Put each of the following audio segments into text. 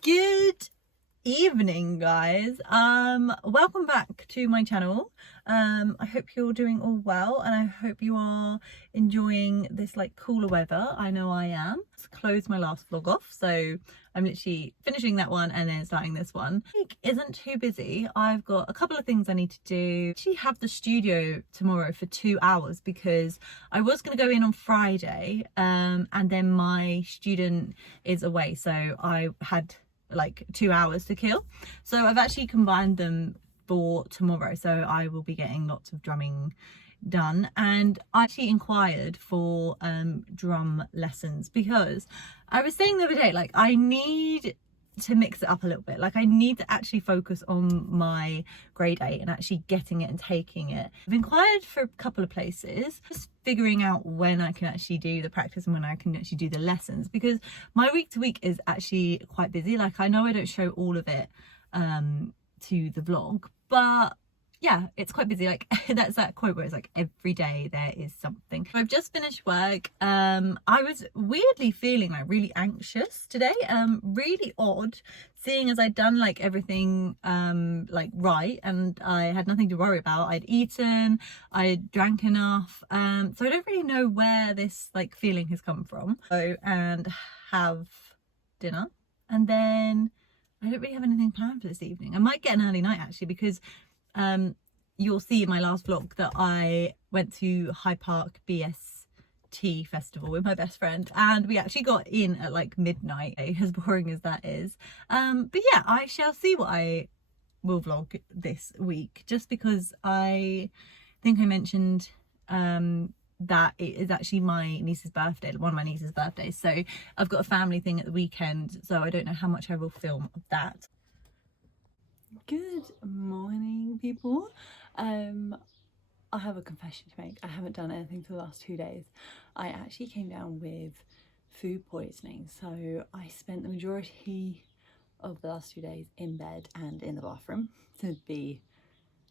Good evening, guys. Welcome back to my channel. I hope you're doing all well, and I hope you are enjoying this like cooler weather. I know I am. Just closed my last vlog off, so I'm literally finishing that one and then starting this one. Week isn't too busy. I've got a couple of things I need to do. I actually have the studio tomorrow for 2 hours because I was going to go in on Friday, and then my student is away, so I had like 2 hours to kill, so I've actually combined them for tomorrow, so I will be getting lots of drumming done. And I actually inquired for drum lessons because I was saying the other day, like, I need to mix it up a little bit. Like, I need to actually focus on my grade 8 and actually getting it and taking it. I've inquired for a couple of places, just figuring out when I can actually do the practice and when I can actually do the lessons, because my week to week is actually quite busy. Like, I know I don't show all of it to the vlog, but yeah, it's quite busy. Like, that's that quote where it's like every day there is something. I've just finished work. I was weirdly feeling like really anxious today, really odd, seeing as I'd done like everything like right, and I had nothing to worry about. I'd eaten, I drank enough, so I don't really know where this like feeling has come from. Go and have dinner, and then I don't really have anything planned for this evening. I might get an early night actually, because you'll see in my last vlog that I went to Hyde Park BST festival with my best friend, and we actually got in at like midnight, as boring as that is. But yeah, I shall see what I will vlog this week, just because I think I mentioned that it is actually my niece's birthday, one of my niece's birthdays, so I've got a family thing at the weekend, so I don't know how much I will film of that. Good morning, people. I have a confession to make. I haven't done anything for the last 2 days. I actually came down with food poisoning, so I spent the majority of the last 2 days in bed and in the bathroom, to be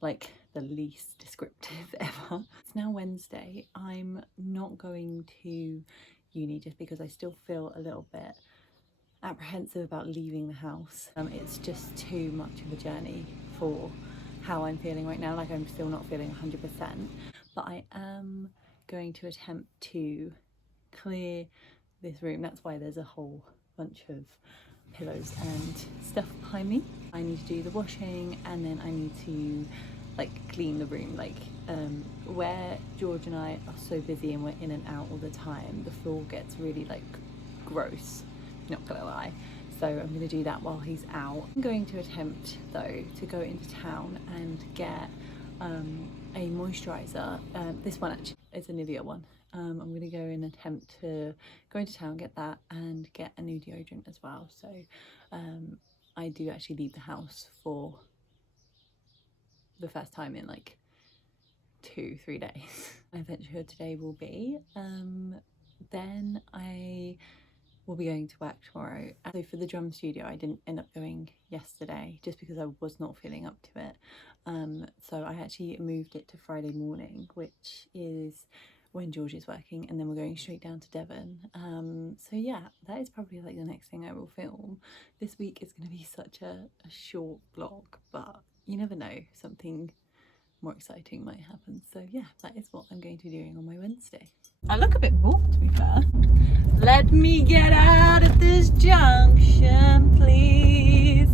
like the least descriptive ever. It's now Wednesday. I'm not going to uni just because I still feel a little bit apprehensive about leaving the house. It's just too much of a journey for how I'm feeling right now. Like, I'm still not feeling 100%, but I am going to attempt to clear this room. That's why there's a whole bunch of pillows and stuff behind me. I need to do the washing, and then I need to like clean the room. Like, where George and I are so busy and we're in and out all the time, the floor gets really like gross, not gonna lie. So I'm gonna do that while he's out. I'm going to attempt though to go into town and get a moisturizer. This one actually is a Nivea one. I'm gonna go and attempt to go into town, get that, and get a new deodorant as well. So I do actually leave the house for the first time in like 2-3 days. My adventure today will be then I will be going to work tomorrow. So for the drum studio, I didn't end up going yesterday just because I was not feeling up to it. So I actually moved it to Friday morning, which is when George is working, and then we're going straight down to Devon. So yeah, that is probably like the next thing I will film. This week is going to be such a short vlog, but you never know, something more exciting might happen. So yeah, that is what I'm going to be doing on my Wednesday. I look a bit warm, to be fair. Let me get out of this junction, please.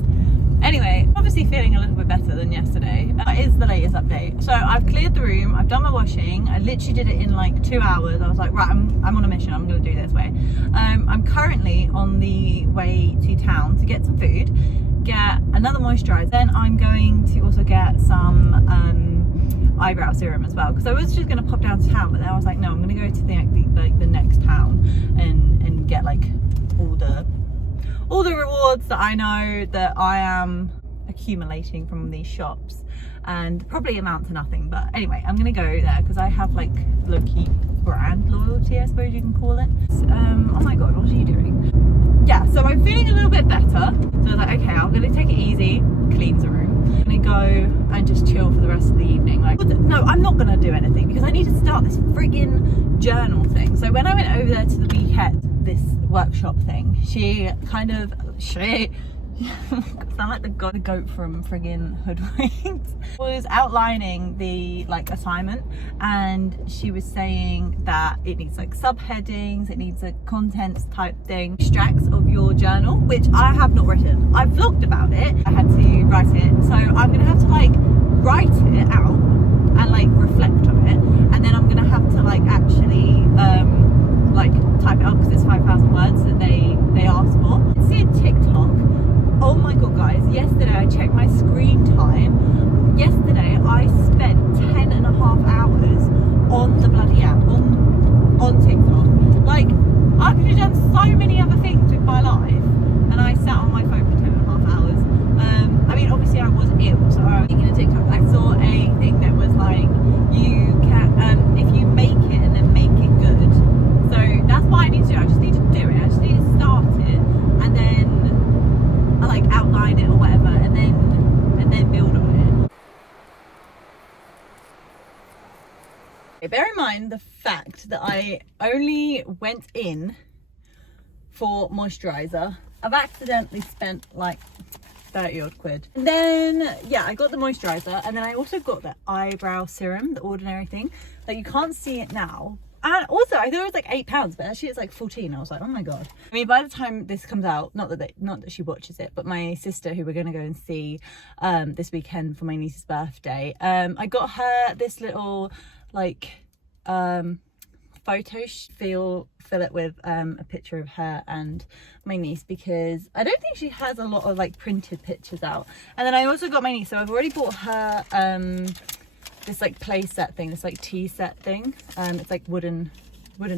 Anyway, obviously feeling a little bit better than yesterday. That is the latest update. So I've cleared the room, I've done my washing. I literally did it in like 2 hours. I was like, right, I'm on a mission, I'm gonna do this way. I'm currently on the way to town to get some food, get another moisturizer. Then I'm going to also get some eyebrow serum as well, because I was just going to pop down to town, but then I was like, no, I'm going to go to the next town and get like all the rewards that I know that I am accumulating from these shops, and probably amount to nothing. But anyway, I'm going to go there because I have like low-key brand loyalty, I suppose you can call it. Oh my god, what are you doing? Yeah, so I'm feeling a little bit better, so I was like, okay, I'm going to take it easy, clean the room. I'm going to go and just chill for the rest of the evening. Like, no, I'm not going to do anything because I need to start this friggin' journal thing. So when I went over there to the weekend, this workshop thing, she Sound like the goat from friggin' Hoodwinked. Was outlining the like assignment, and she was saying that it needs like subheadings, it needs a contents type thing, extracts of your journal, which I have not written. I've vlogged about it. I had to write it, so I'm gonna have to like write it out and like reflect on it, and then I'm gonna have to like actually like type it up because it's 5,000 words that they asked for. See a TikTok. Oh my god, guys, yesterday I checked my screen time. Yesterday I spent 10 and a half hours on the bloody app, on TikTok. Like, I could have done so many other things with my life, and I sat on my phone for 10 and a half hours. I mean, obviously I was ill, so I was thinking of TikTok. I saw a thing that was like, you can, if you make it and then make it good. So that's what I need to do. I just need to do it. I just need to start it, and then I like outline it or whatever, and then build on it. Bear in mind the fact that I only went in for moisturizer. I've accidentally spent like 30 odd quid. And then yeah, I got the moisturizer, and then I also got the eyebrow serum, the Ordinary thing. Like, you can't see it now. And also, I thought it was like £8, but actually it's like 14. I was like, oh my god. I mean, by the time this comes out, not that she watches it, but my sister, who we're gonna go and see this weekend for my niece's birthday, I got her this little like photo fill it with a picture of her and my niece, because I don't think she has a lot of like printed pictures out. And then I also got my niece, so I've already bought her this like play set thing, this like tea set thing. It's like wooden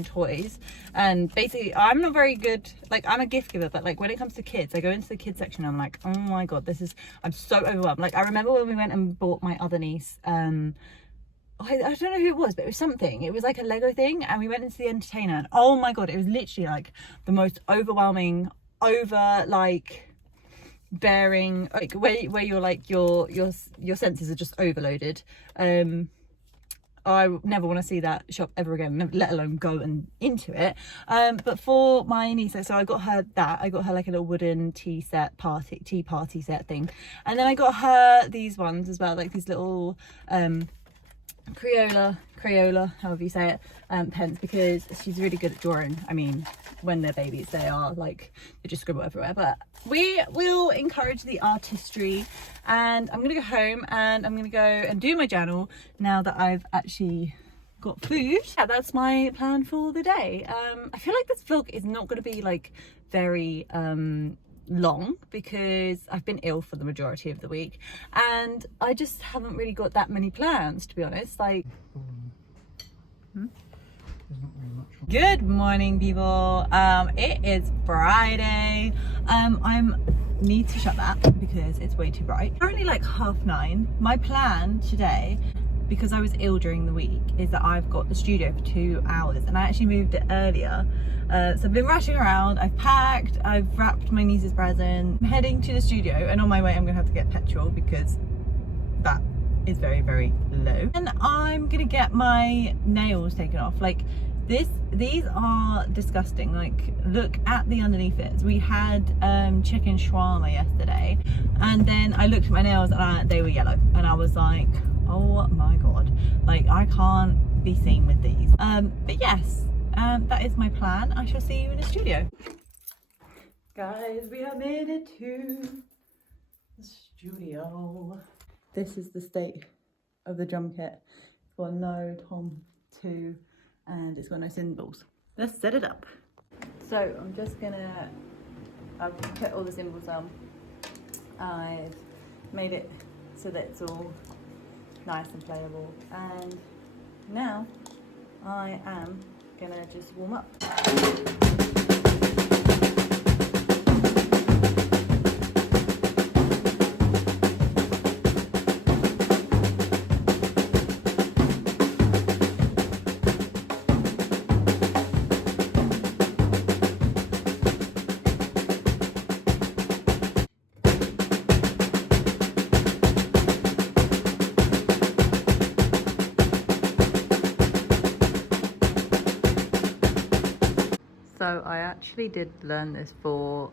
toys, and basically I'm not very good, like I'm a gift giver, but like when it comes to kids, I go into the kids section and I'm like, oh my god, I'm so overwhelmed. Like, I remember when we went and bought my other niece I don't know who it was, but it was something, it was like a Lego thing, and we went into the entertainer, and oh my god, it was literally like the most overwhelming, like bearing, like where you're like your senses are just overloaded. I never want to see that shop ever again, let alone go into it. But for my niece, so I got her that. I got her like a little wooden tea party set thing, and then I got her these ones as well, like these little Crayola, however you say it, pens, because she's really good at drawing. I mean, when they're babies, they are like, they just scribble everywhere, but we will encourage the artistry. And I'm gonna go home and I'm gonna go and do my journal now that I've actually got food. Yeah, that's my plan for the day. I feel like this vlog is not gonna be like very long, because I've been ill for the majority of the week, and I just haven't really got that many plans, to be honest. Like, Good morning, people. It is Friday. I need to shut that because it's way too bright. Currently like 9:30. My plan today, because I was ill during the week, is that I've got the studio for 2 hours, and I actually moved it earlier. So I've been rushing around, I've packed, I've wrapped my niece's present. I'm heading to the studio, and on my way I'm gonna have to get petrol because that is very, very low. And I'm gonna get my nails taken off. Like, these are disgusting. Like, look at the underneath it. We had chicken shawarma yesterday, and then I looked at my nails and they were yellow, and I was like, oh my god, like I can't be seen with these. But yes, that is my plan. I shall see you in the studio. Guys, we have made it to the studio. This is the state of the drum kit. It's got no tom 2 and it's got no cymbals. Let's set it up. So I'm just gonna, I've put all the cymbals on. I've made it so that it's all nice and playable, and now I am gonna just warm up. So I actually did learn this for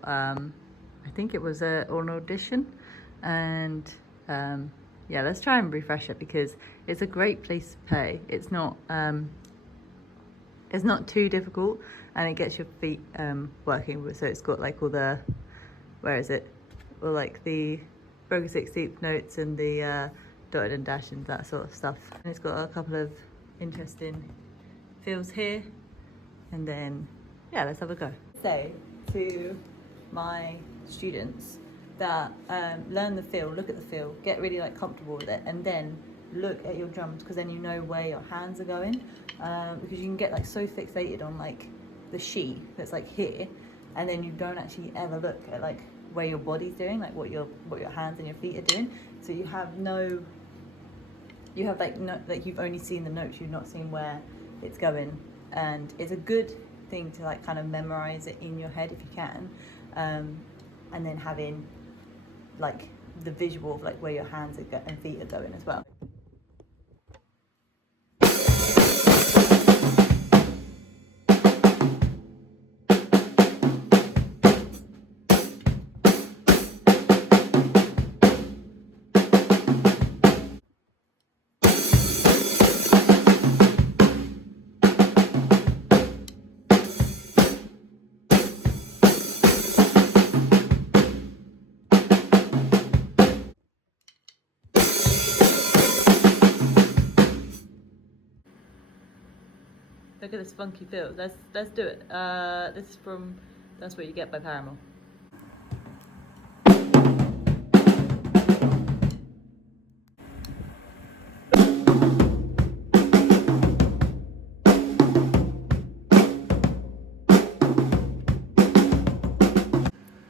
I think it was an audition, and yeah, let's try and refresh it because it's a great place to play. It's not too difficult, and it gets your feet working. So it's got like all the, where is it? Well, like the broken 16th notes and the dotted and dashed and that sort of stuff. And it's got a couple of interesting fills here, and then yeah, let's have a go. Say to my students that learn the feel, look at the feel, get really like comfortable with it, and then look at your drums, because then you know where your hands are going, because you can get like so fixated on like the sheet that's like here, and then you don't actually ever look at like where your body's doing, like what your hands and your feet are doing. So you have like you've only seen the notes, you've not seen where it's going. And it's a good thing to like kind of memorize it in your head if you can, and then having like the visual of like where your hands and feet are going as well. Look at this funky feel. Let's do it. This is from That's What You Get by Paramore.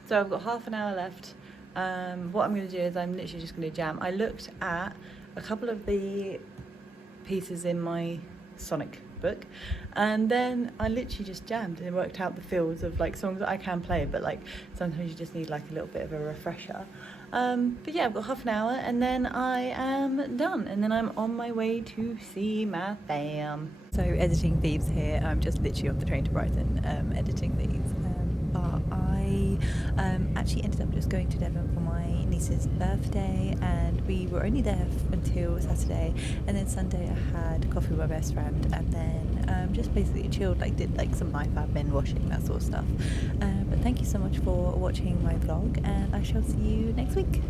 So I've got half an hour left. What I'm going to do is I'm literally just going to jam. I looked at a couple of the pieces in my Sonic book, and then I literally just jammed and worked out the feels of like songs that I can play, but like sometimes you just need like a little bit of a refresher. But yeah, I've got half an hour and then I am done, and then I'm on my way to see my fam. So editing these here, I'm just literally on the train to Brighton editing these, but I actually ended up just going to Devon for my niece's birthday, and we were only there until Saturday, and then Sunday I had coffee with my best friend, and then just basically chilled, like did like some life admin, washing, that sort of stuff. But thank you so much for watching my vlog, and I shall see you next week.